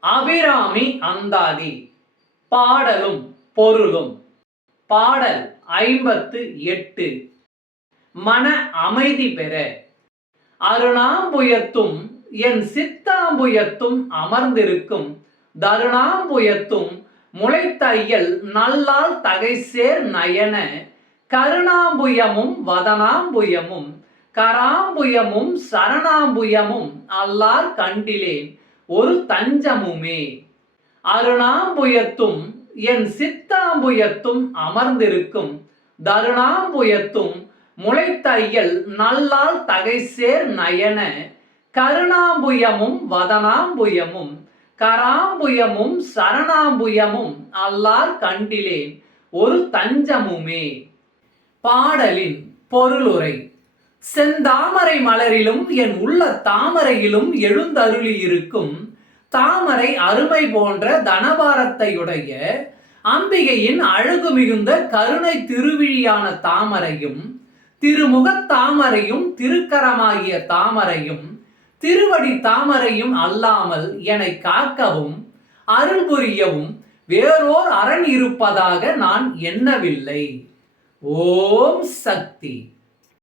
அபிராமி அந்தாதி. பாடலும் பொருளும். பாடல் 58. மன அமைதி பெற. அருணாம்புயத்தும் என் சித்தாம்புயத்தும் அமர்ந்திருக்கும் தருணாம்புயத்தும் முளைத்தையல் நல்லால் தகைசேர் நயன கருணாம்புயமும் வதனாம்புயமும் கராம்புயமும் சரணாம்புயமும் அல்லார் கண்டிலேன் ஒரு தஞ்சமுமே. அருணாம்புயத்தும் என் சித்தாம்புயத்தும் அமர்ந்திருக்கும் தருணாம்புயத்தும் முளைத்தையல் நல்லால் தகைசேர் நயன கருணாம்புயமும் வதனாம்புயமும் கராம்புயமும் சரணாம்புயமும் அல்லார் கண்டிலேன் ஒரு தஞ்சமுமே. பாடலின் பொருளுரை. செந்தாமரை மலரிலும் என் உள்ள தாமரையிலும் எழுந்தருளியிருக்கும் தாமரை அருமை போன்ற தனபாரத்தையுடைய அம்பிகையின் அழகு மிகுந்த கருணை திருவிழியான தாமரையும் திருமுகத் தாமரையும் திருக்கரமாகிய தாமரையும் திருவடி தாமரையும் அல்லாமல் என்னை காக்கவும் அருள் புரியவும் வேறோர் அரண் இருப்பதாக நான் எண்ணவில்லை. ஓம் சக்தி.